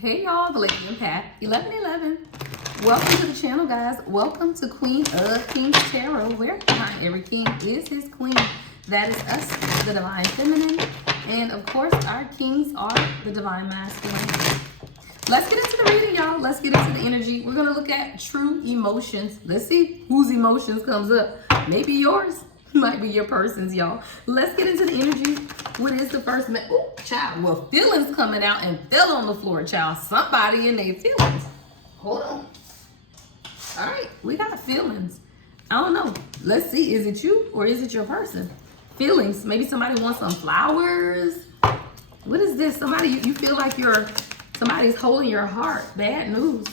Hey y'all, the Lady Empath 1111. Welcome to the channel, guys. Welcome to Queen of Kings Tarot, where behind every king is his queen. That is us, the Divine Feminine. And of course, our kings are the Divine Masculine. Let's get into the reading, y'all. Let's get into the energy. We're going to look at true emotions. Let's see whose emotions comes up. Maybe yours. Might be your person's, y'all. Let's get into the energy. What is the first child? Well, feelings coming out and fell on the floor, child. Somebody in their feelings. Hold on. All right, we got feelings. I don't know. Let's see. Is it you or is it your person? Feelings. Maybe somebody wants some flowers. What is this? Somebody, you feel like somebody's holding your heart. Bad news.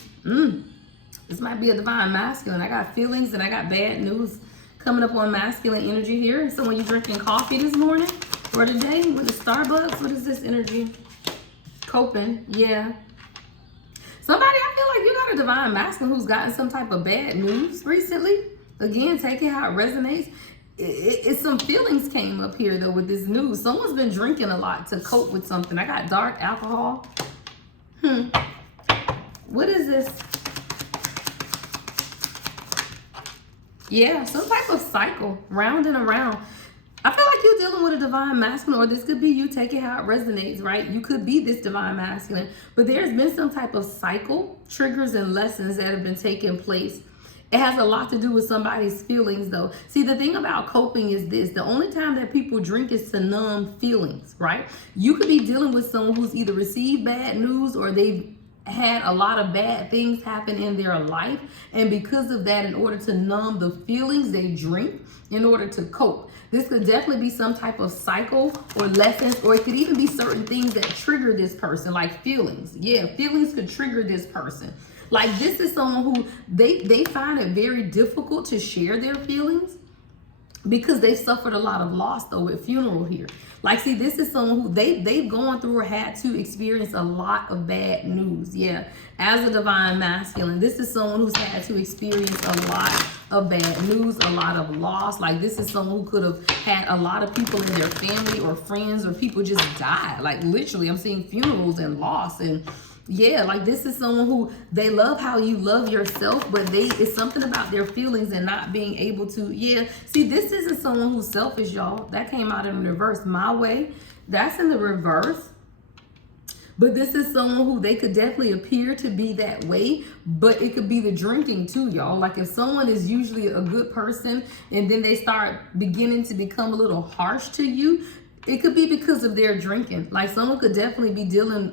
This might be a divine masculine. I got feelings and I got bad news coming up on masculine energy here. So when you're drinking coffee this morning or today with the Starbucks, what is this energy? Coping, yeah. Somebody, I feel like you got a divine masculine who's gotten some type of bad news recently. Again, take it how it resonates. It's some feelings came up here though with this news. Someone's been drinking a lot to cope with something. I got dark alcohol. What is this? Yeah, some type of cycle, round and around. I feel like you're dealing with a divine masculine, or this could be you. Take it how it resonates, right? You could be this divine masculine, but there's been some type of cycle, triggers, and lessons that have been taking place. It has a lot to do with somebody's feelings, though. See, the thing about coping is this. The only time that people drink is to numb feelings, right? You could be dealing with someone who's either received bad news or they've had a lot of bad things happen in their life, and because of that, in order to numb the feelings, they drink in order to cope. This could definitely be some type of cycle or lessons, or it could even be certain things that trigger this person, like feelings. Yeah, feelings could trigger this person. Like this is someone who they find it very difficult to share their feelings because they've suffered a lot of loss though with funeral here. Like, see, this is someone who they've gone through or had to experience a lot of bad news. Yeah, as a divine masculine, this is someone who's had to experience a lot of bad news, a lot of loss. Like, this is someone who could have had a lot of people in their family or friends or people just died. Like, literally, I'm seeing funerals and loss. And yeah, like this is someone who they love how you love yourself, but it's something about their feelings and not being able to, yeah. See, this isn't someone who's selfish, y'all. That came out in reverse. My way, that's in the reverse. But this is someone who they could definitely appear to be that way, but it could be the drinking too, y'all. Like if someone is usually a good person and then they start beginning to become a little harsh to you, it could be because of their drinking. Like someone could definitely be dealing,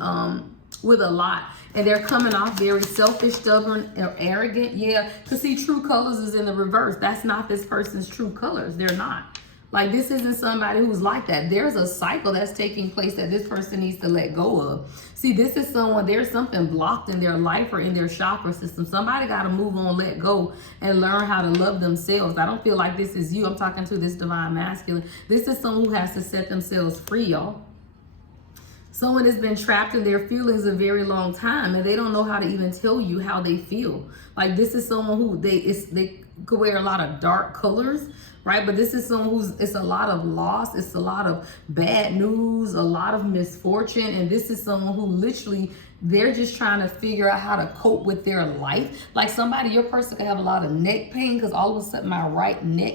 with a lot and they're coming off very selfish, stubborn, or arrogant. Yeah, because see, true colors is in the reverse. That's not this person's true colors. They're not. Like this isn't somebody who's like that. There's a cycle that's taking place that this person needs to let go of. See, this is someone, there's something blocked in their life or in their chakra system. Somebody got to move on, let go, and learn how to love themselves. I don't feel like this is you. I'm talking to this divine masculine. This is someone who has to set themselves free, y'all. Someone has been trapped in their feelings a very long time and they don't know how to even tell you how they feel. Like this is someone who they could wear a lot of dark colors, right? But this is someone it's a lot of loss. It's a lot of bad news, a lot of misfortune. And this is someone who literally, they're just trying to figure out how to cope with their life. Like somebody, your person could have a lot of neck pain because all of a sudden my right neck,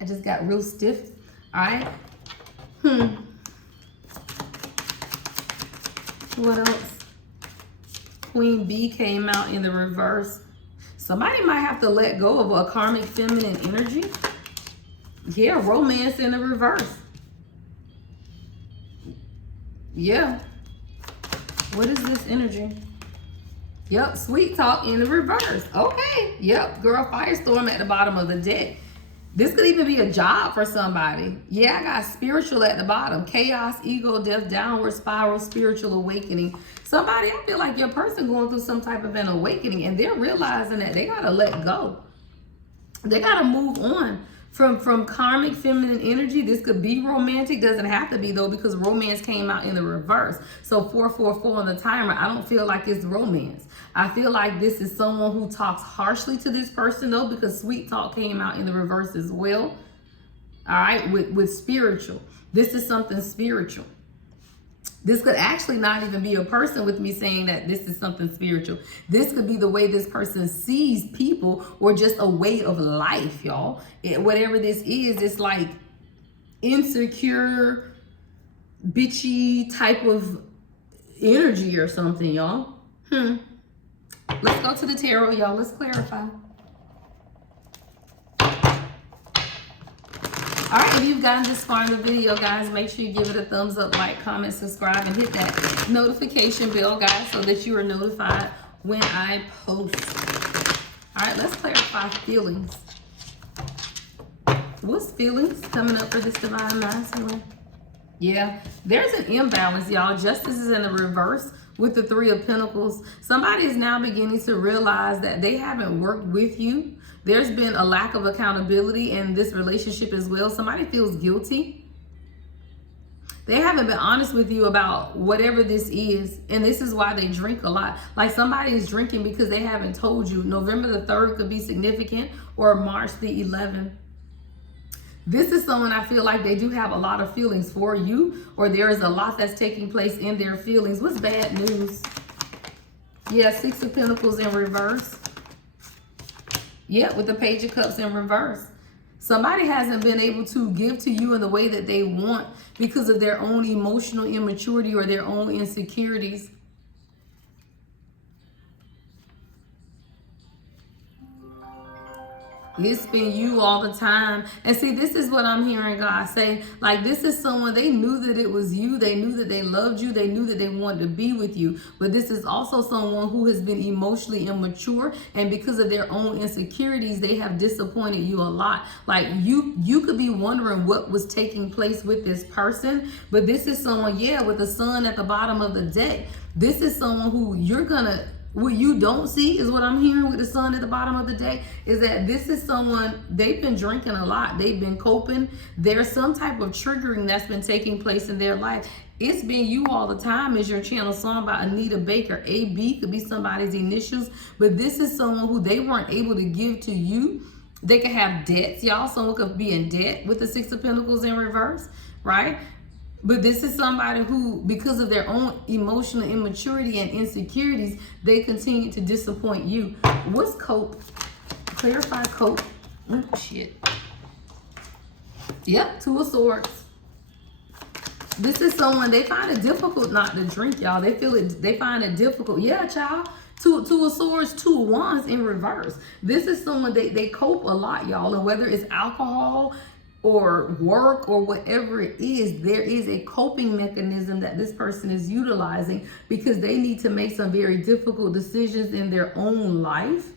I just got real stiff. All right. What else? Queen Bee came out in the reverse. Somebody might have to let go of a karmic feminine energy. Yeah, romance in the reverse. Yeah. What is this energy? Yep, sweet talk in the reverse. Okay. Yep, girl, firestorm at the bottom of the deck. This could even be a job for somebody. Yeah, I got spiritual at the bottom. Chaos, ego, death, downward spiral, spiritual awakening. Somebody, I feel like your person going through some type of an awakening and they're realizing that they got to let go. They got to move on from karmic feminine energy. This could be romantic. Doesn't have to be though, because romance came out in the reverse. So 444 on the timer. I don't feel like it's romance. I feel like this is someone who talks harshly to this person though, because sweet talk came out in the reverse as well. All right, with spiritual. This is something spiritual. This could actually not even be a person with me saying that this is something spiritual. This could be the way this person sees people or just a way of life, y'all. Whatever this is, it's like insecure, bitchy type of energy or something, y'all. Let's go to the tarot, y'all. Let's clarify. All right, if you've gotten this far in the video, guys, make sure you give it a thumbs up, like, comment, subscribe, and hit that notification bell, guys, so that you are notified when I post. All right, let's clarify feelings. What's feelings coming up for this divine masculine? Yeah, there's an imbalance, y'all. Justice is in the reverse with the Three of Pentacles. Somebody is now beginning to realize that they haven't worked with you. There's been a lack of accountability in this relationship as well. Somebody feels guilty. They haven't been honest with you about whatever this is. And this is why they drink a lot. Like somebody is drinking because they haven't told you. November the 3rd could be significant, or March the 11th. This is someone I feel like they do have a lot of feelings for you, or there is a lot that's taking place in their feelings. What's bad news? Yeah, Six of Pentacles in reverse. Yeah, with the Page of Cups in reverse. Somebody hasn't been able to give to you in the way that they want because of their own emotional immaturity or their own insecurities. It's been you all the time. And see, this is what I'm hearing God say. Like, this is someone, they knew that it was you. They knew that they loved you. They knew that they wanted to be with you. But this is also someone who has been emotionally immature. And because of their own insecurities, they have disappointed you a lot. Like, you could be wondering what was taking place with this person. But this is someone, yeah, with the sun at the bottom of the deck. This is someone who you're going to, what you don't see is what I'm hearing with the sun at the bottom of the day, is that this is someone, they've been drinking a lot. They've been coping. There's some type of triggering that's been taking place in their life. It's been you all the time is your channel song by Anita Baker. AB could be somebody's initials, but this is someone who they weren't able to give to you. They could have debts, y'all. Someone could be in debt with the Six of Pentacles in reverse, right? But this is somebody who, because of their own emotional immaturity and insecurities, they continue to disappoint you. What's cope? Clarify cope. Shit. Yep, Two of Swords. This is someone, they find it difficult not to drink, y'all. They feel it, they find it difficult. Yeah, child. Two of Swords, Two of Wands in reverse. This is someone, they cope a lot, y'all. And whether it's alcohol or work or whatever it is, there is a coping mechanism that this person is utilizing because they need to make some very difficult decisions in their own life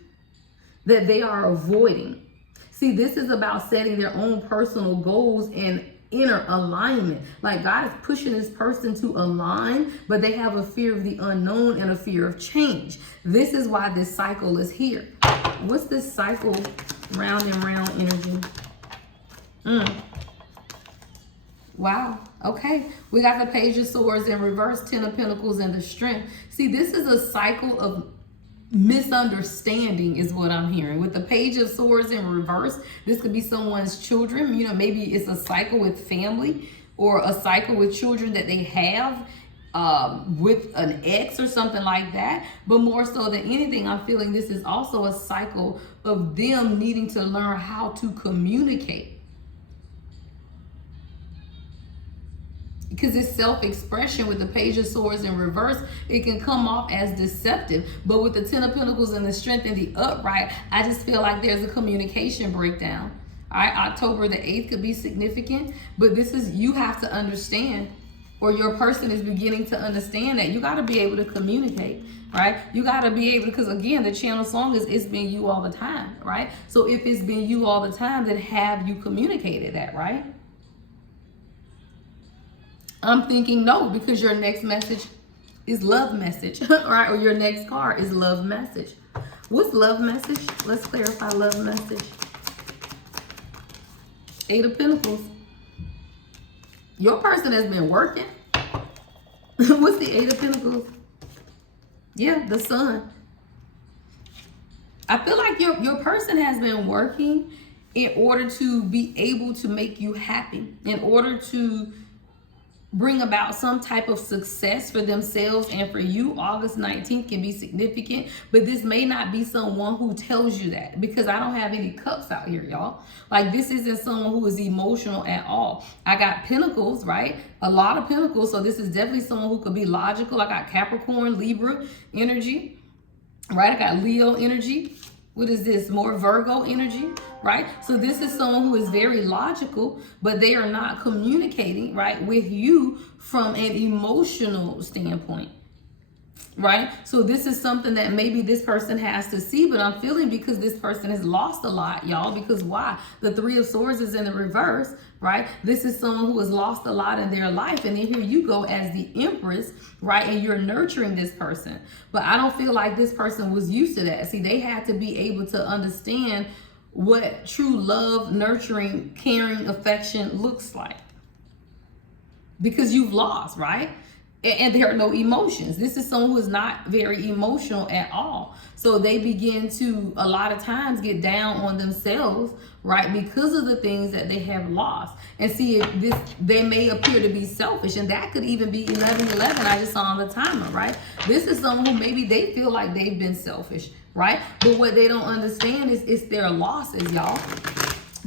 that they are avoiding. See, this is about setting their own personal goals and inner alignment. Like God is pushing this person to align, but they have a fear of the unknown and a fear of change. This is why this cycle is here. What's this cycle round and round energy? Wow. Okay. We got the Page of Swords in reverse, Ten of Pentacles, and the Strength. See, this is a cycle of misunderstanding is what I'm hearing. With the Page of Swords in reverse, this could be someone's children. You know, maybe it's a cycle with family or a cycle with children that they have with an ex or something like that. But more so than anything, I'm feeling this is also a cycle of them needing to learn how to communicate. Because it's self-expression with the Page of Swords in reverse, it can come off as deceptive. But with the Ten of Pentacles and the Strength and the upright, I just feel like there's a communication breakdown. All right, October the 8th could be significant, but this is, you have to understand, or your person is beginning to understand that you got to be able to communicate, right? You got to be able to, because again, the channel song is, it's been you all the time, right? So if it's been you all the time, then have you communicated that, right? I'm thinking no, because your next message is love message, right? Or your next card is love message. What's love message? Let's clarify love message. Eight of Pentacles. Your person has been working. What's the Eight of Pentacles? Yeah, the Sun. I feel like your person has been working in order to be able to make you happy, in order to bring about some type of success for themselves and for you. August 19th can be significant, but this may not be someone who tells you that, because I don't have any cups out here, y'all. Like, this isn't someone who is emotional at all. I got pentacles, right? A lot of pentacles. So this is definitely someone who could be logical. I got Capricorn, Libra energy, right? I got Leo energy. What is this? More Virgo energy, right? So this is someone who is very logical, but they are not communicating, right, with you from an emotional standpoint, right? So this is something that maybe this person has to see, but I'm feeling because this person has lost a lot, y'all. Because why? The Three of Swords is in the reverse, right? This is someone who has lost a lot in their life, and then here you go as the Empress, right? And you're nurturing this person. But I don't feel like this person was used to that. See, they had to be able to understand what true love, nurturing, caring, affection looks like. Because you've lost, right? And there are no emotions. This is someone who is not very emotional at all. So they begin to, a lot of times, get down on themselves, right? Because of the things that they have lost. And see, they may appear to be selfish, and that could even be 1111 I just saw on the timer, right? This is someone who maybe they feel like they've been selfish, right? But what they don't understand is it's their losses, y'all.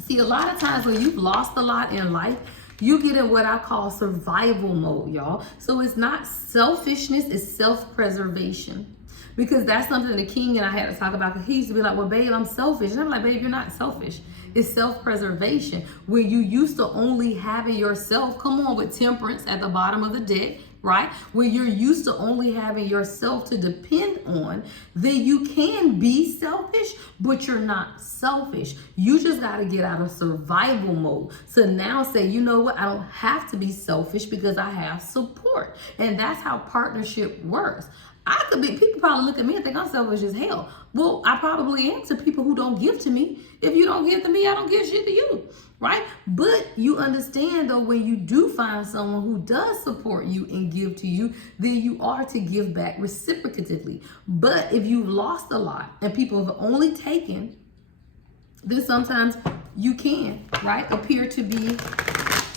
See, a lot of times when you've lost a lot in life, you get in what I call survival mode, y'all. So it's not selfishness, it's self-preservation. Because that's something the king and I had to talk about. Because he used to be like, well, babe, I'm selfish. And I'm like, babe, you're not selfish. It's self-preservation. Where you used to only having yourself, come on, with Temperance at the bottom of the deck, right? Where you're used to only having yourself to depend on, then you can be selfish, but you're not selfish. You just got to get out of survival mode. So now say, you know what? I don't have to be selfish because I have support. And that's how partnership works. I could be, people probably look at me and think I'm selfish as hell. Well, I probably am to people who don't give to me. If you don't give to me, I don't give shit to you, right? But you understand, though, when you do find someone who does support you and give to you, then you are to give back reciprocatively. But if you've lost a lot and people have only taken, then sometimes you can, right, appear to be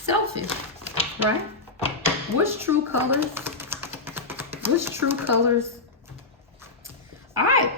selfish, right? What's true colors? What's true colors? All right.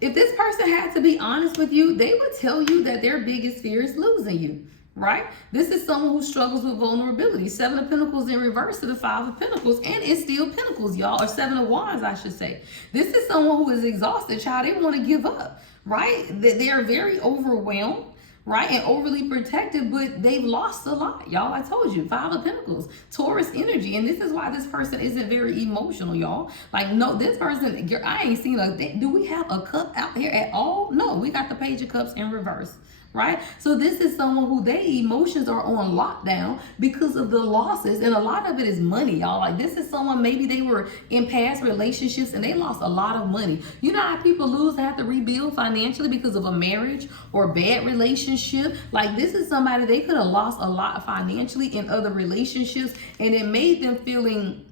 If this person had to be honest with you, they would tell you that their biggest fear is losing you, right? This is someone who struggles with vulnerability. Seven of Pentacles in reverse to the Five of Pentacles, and it's still Pentacles, y'all, or Seven of Wands, I should say. This is someone who is exhausted, child. They want to give up, right? They are very overwhelmed, right? And overly protected, but they've lost a lot, y'all. I told you, Five of Pentacles, Taurus energy. And this is why this person isn't very emotional, y'all. Like, no, this person, I ain't seen do we have a cup out here at all? No, we got the Page of Cups in reverse, right? So this is someone who their emotions are on lockdown because of the losses. And a lot of it is money, y'all. Like, this is someone, maybe they were in past relationships and they lost a lot of money. You know how people lose, they have to rebuild financially because of a marriage or bad relationship. Like, this is somebody, they could have lost a lot financially in other relationships, and it made them feeling,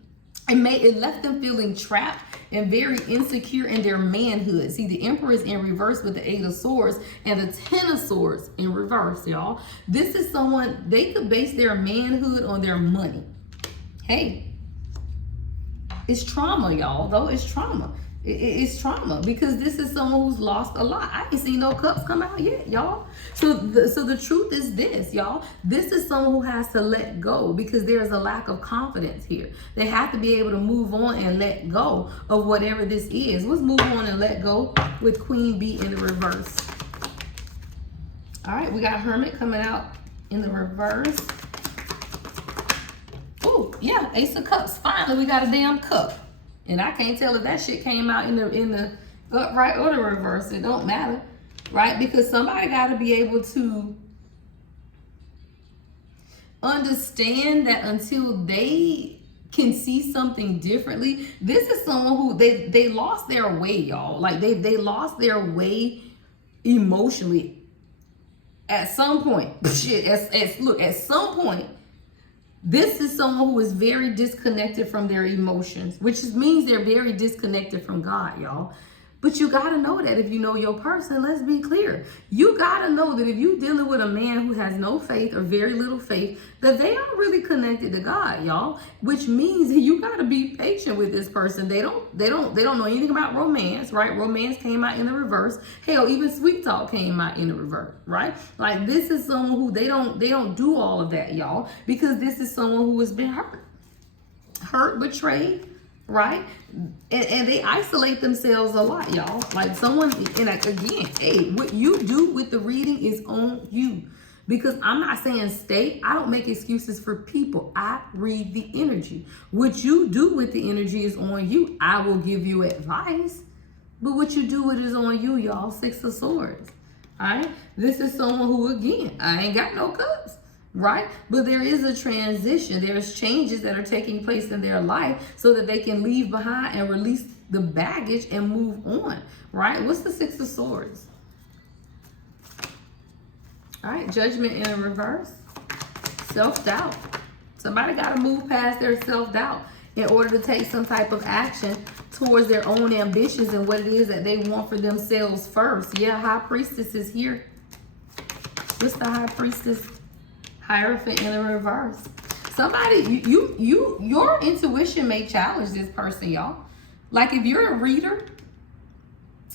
it left them feeling trapped and very insecure in their manhood. See, the Emperor is in reverse with the Eight of Swords and the Ten of Swords in reverse, y'all. This is someone, they could base their manhood on their money. Hey, it's trauma, y'all, though. It's trauma. It's trauma because this is someone who's lost a lot. I ain't seen no cups come out yet, y'all. So the truth is this, y'all. This is someone who has to let go because there's a lack of confidence here. They have to be able to move on and let go of whatever this is. Let's move on and let go with Queen Bee in the reverse. All right, we got Hermit coming out in the reverse. Oh, yeah, Ace of Cups. Finally, we got a damn cup. And I can't tell if that shit came out in the upright or the reverse. It don't matter, right? Because somebody got to be able to understand that until they can see something differently. This is someone who they lost their way, y'all. Like they lost their way emotionally at some point. Shit, look, at some point. This is someone who is very disconnected from their emotions, which means they're very disconnected from God, y'all. But you got to know that if you know your person, let's be clear. You got to know that if you're dealing with a man who has no faith or very little faith, that they aren't really connected to God, y'all. Which means you got to be patient with this person. They don't know anything about romance, right? Romance came out in the reverse. Hell, even sweet talk came out in the reverse, right? Like this is someone who they don't do all of that, y'all, because this is someone who has been hurt, betrayed, right? And they isolate themselves a lot, y'all. Like someone, and again, hey, what you do with the reading is on you. Because I'm not saying stay. I don't make excuses for people. I read the energy. What you do with the energy is on you. I will give you advice. But what you do with it is on you, y'all. 6 of Swords. All right? This is someone who, again, I ain't got no cups. Right? But there is a transition. There's changes that are taking place in their life so that they can leave behind and release the baggage and move on. Right? What's the 6 of Swords? All right, Judgment in a reverse. Self-doubt. Somebody got to move past their self-doubt in order to take some type of action towards their own ambitions and what it is that they want for themselves first. Yeah, High Priestess is here. What's the High Priestess? Hierophant in the reverse. Somebody, your intuition may challenge this person, y'all. Like if you're a reader,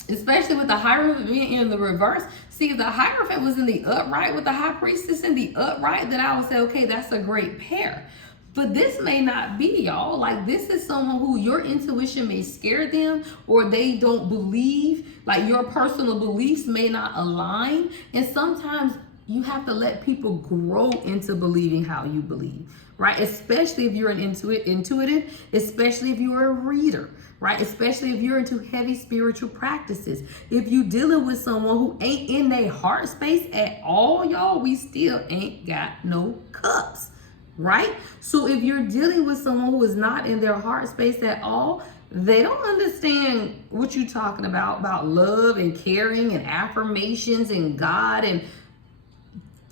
especially with the Hierophant being in the reverse. See, if the Hierophant was in the upright with the High Priestess in the upright, then I would say, okay, that's a great pair. But this may not be, y'all. Like this is someone who your intuition may scare them, or they don't believe, like your personal beliefs may not align. And sometimes you have to let people grow into believing how you believe, right? Especially if you're an intuitive, especially if you're a reader, right? Especially if you're into heavy spiritual practices. If you dealing with someone who ain't in their heart space at all, y'all, we still ain't got no cups, right? So if you're dealing with someone who is not in their heart space at all, they don't understand what you're talking about love and caring and affirmations and God and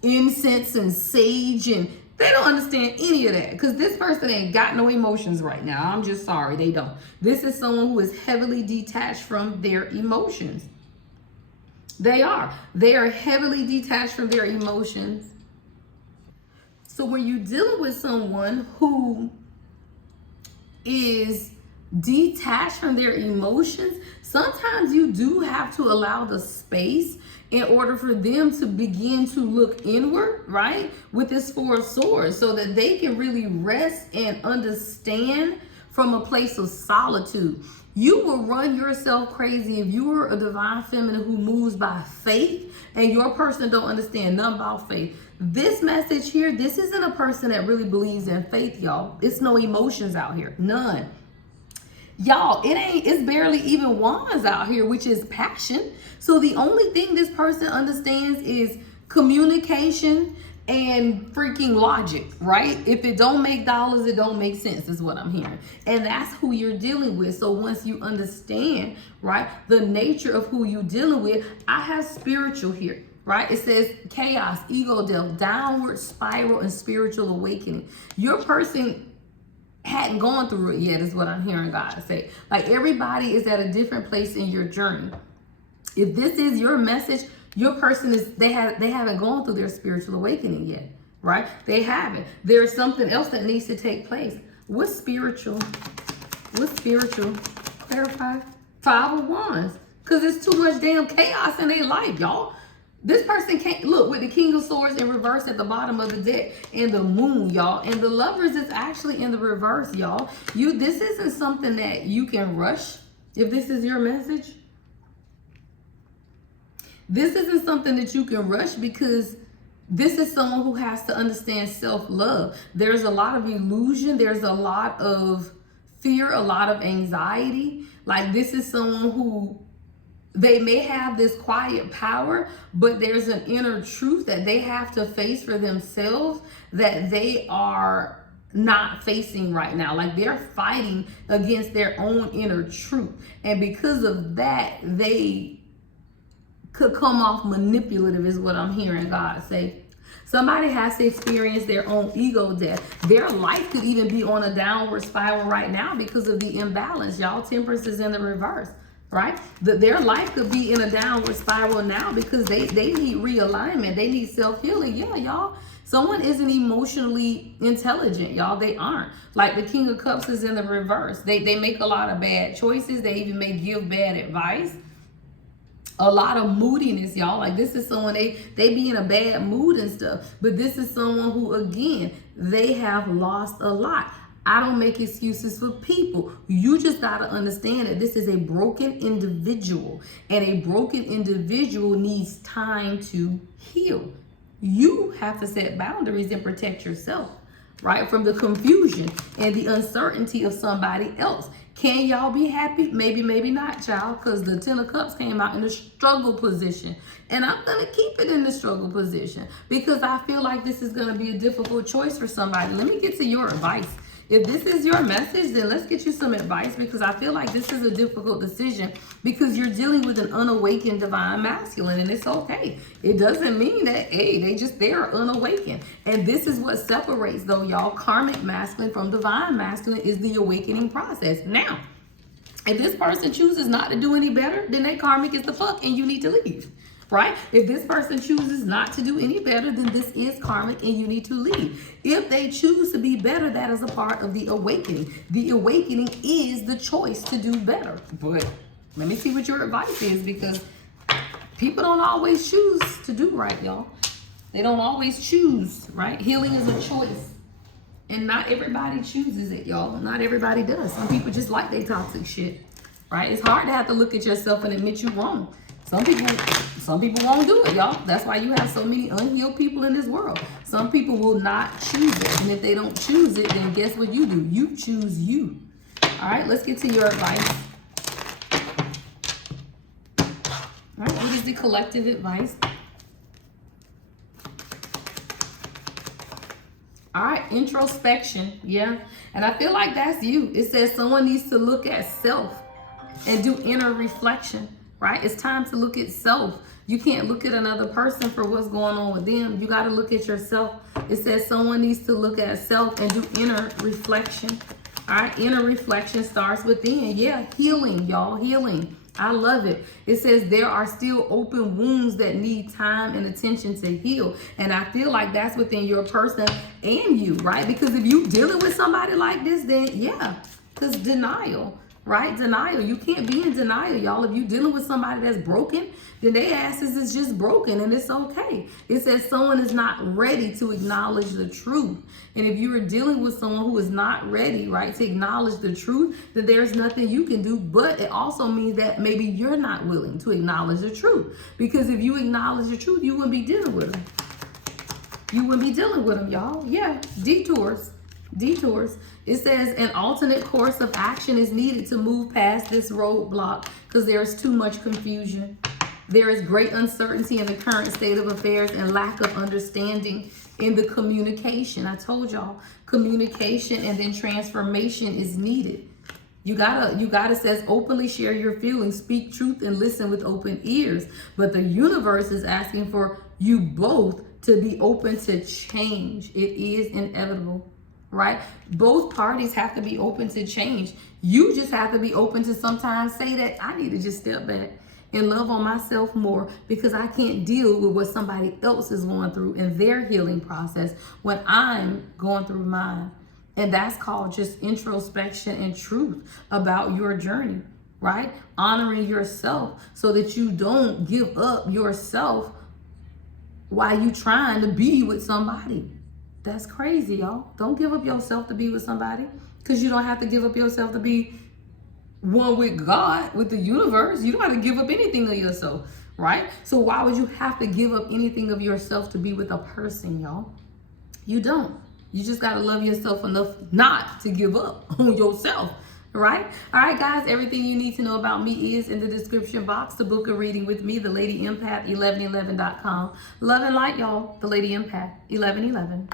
incense and sage, and they don't understand any of that because this person ain't got no emotions right now. I'm just sorry, they don't. This is someone who is heavily detached from their emotions. They are heavily detached from their emotions. So when you're dealing with someone who is detached from their emotions, sometimes you do have to allow the space in order for them to begin to look inward, right? With this 4 of Swords, so that they can really rest and understand from a place of solitude. You will run yourself crazy if you are a divine feminine who moves by faith and your person don't understand nothing about faith. This message here, this isn't a person that really believes in faith, y'all. It's no emotions out here, none. Y'all, it's barely even wands out here, which is passion. So the only thing this person understands is communication and freaking logic, right? If it don't make dollars, it don't make sense, is what I'm hearing. And that's who you're dealing with. So once you understand, right, the nature of who you're dealing with, I have spiritual here, right? It says chaos, ego death, downward spiral, and spiritual awakening. Your person hadn't gone through it yet, is what I'm hearing God say. Like everybody is at a different place in your journey. If this is your message, your person is, they haven't gone through their spiritual awakening yet, right? They haven't. There's something else that needs to take place. What's spiritual? What's spiritual? Clarify. 5 of Wands. Because it's too much damn chaos in their life, y'all. This person can't look with the King of Swords in reverse at the bottom of the deck and the Moon, y'all, and the Lovers is actually in the reverse, y'all. This isn't something that you can rush. If this is your message, this isn't something that you can rush, because this is someone who has to understand self-love. There's a lot of illusion. There's a lot of fear, a lot of anxiety. Like this is someone who, they may have this quiet power, but there's an inner truth that they have to face for themselves that they are not facing right now. Like they're fighting against their own inner truth. And because of that, they could come off manipulative, is what I'm hearing God say. Somebody has to experience their own ego death. Their life could even be on a downward spiral right now because of the imbalance. Y'all, Temperance is in the reverse. right? Their life could be in a downward spiral now because they need realignment. They need self-healing. Yeah, y'all. Someone isn't emotionally intelligent, y'all. They aren't. Like the King of Cups is in the reverse. They make a lot of bad choices. They even may give bad advice. A lot of moodiness, y'all. Like this is someone, they be in a bad mood and stuff. But this is someone who, again, they have lost a lot. I don't make excuses for people. You just got to understand that this is a broken individual, and a broken individual needs time to heal. You have to set boundaries and protect yourself, right, from the confusion and the uncertainty of somebody else. Can y'all be happy? Maybe, maybe not, child, because the Ten of Cups came out in the struggle position. And I'm going to keep it in the struggle position because I feel like this is going to be a difficult choice for somebody. Let me get to your advice. If this is your message, then let's get you some advice because I feel like this is a difficult decision because you're dealing with an unawakened divine masculine, and it's okay. It doesn't mean that, hey, they're unawakened. And this is what separates, though, y'all, karmic masculine from divine masculine is the awakening process. Now, if this person chooses not to do any better, then that karmic is the fuck and you need to leave. Right? If this person chooses not to do any better, then this is karmic and you need to leave. If they choose to be better, that is a part of the awakening. The awakening is the choice to do better. But let me see what your advice is because people don't always choose to do right, y'all. They don't always choose, right? Healing is a choice. And not everybody chooses it, y'all. Not everybody does. Some people just like their toxic shit, right? It's hard to have to look at yourself and admit you're wrong. Some people won't do it, y'all. That's why you have so many unhealed people in this world. Some people will not choose it. And if they don't choose it, then guess what you do? You choose you. All right, let's get to your advice. All right, what is the collective advice? All right, introspection, yeah. And I feel like that's you. It says someone needs to look at self and do inner reflection. Right? It's time to look at self. You can't look at another person for what's going on with them. You got to look at yourself. It says someone needs to look at self and do inner reflection. All right? Inner reflection starts within. Yeah, healing, y'all. Healing. I love it. It says there are still open wounds that need time and attention to heal. And I feel like that's within your person and you, right? Because if you dealing with somebody like this, then yeah, because denial. Right? Denial. You can't be in denial, y'all. If you're dealing with somebody that's broken, then their asses is just broken and it's okay. It says someone is not ready to acknowledge the truth. And if you are dealing with someone who is not ready, right, to acknowledge the truth, then there's nothing you can do. But it also means that maybe you're not willing to acknowledge the truth. Because if you acknowledge the truth, you wouldn't be dealing with them. You wouldn't be dealing with them, y'all. Yeah, detours. It says an alternate course of action is needed to move past this roadblock because there's too much confusion. There is great uncertainty in the current state of affairs and lack of understanding in the communication. I told y'all, communication and then transformation is needed. You gotta says openly share your feelings, speak truth, and listen with open ears. But the universe is asking for you both to be open to change. It is inevitable. Right? Both parties have to be open to change. You just have to be open to sometimes say that I need to just step back and love on myself more because I can't deal with what somebody else is going through in their healing process when I'm going through mine. And that's called just introspection and truth about your journey, right? Honoring yourself so that you don't give up yourself while you trying to be with somebody. That's crazy, y'all. Don't give up yourself to be with somebody because you don't have to give up yourself to be one with God, with the universe. You don't have to give up anything of yourself, right? So why would you have to give up anything of yourself to be with a person, y'all? You don't. You just got to love yourself enough not to give up on yourself. Right? All right, guys, everything you need to know about me is in the description box. To book a reading with me, the Lady Empath, 1111.com. Love and light, y'all. The Lady Empath, 1111.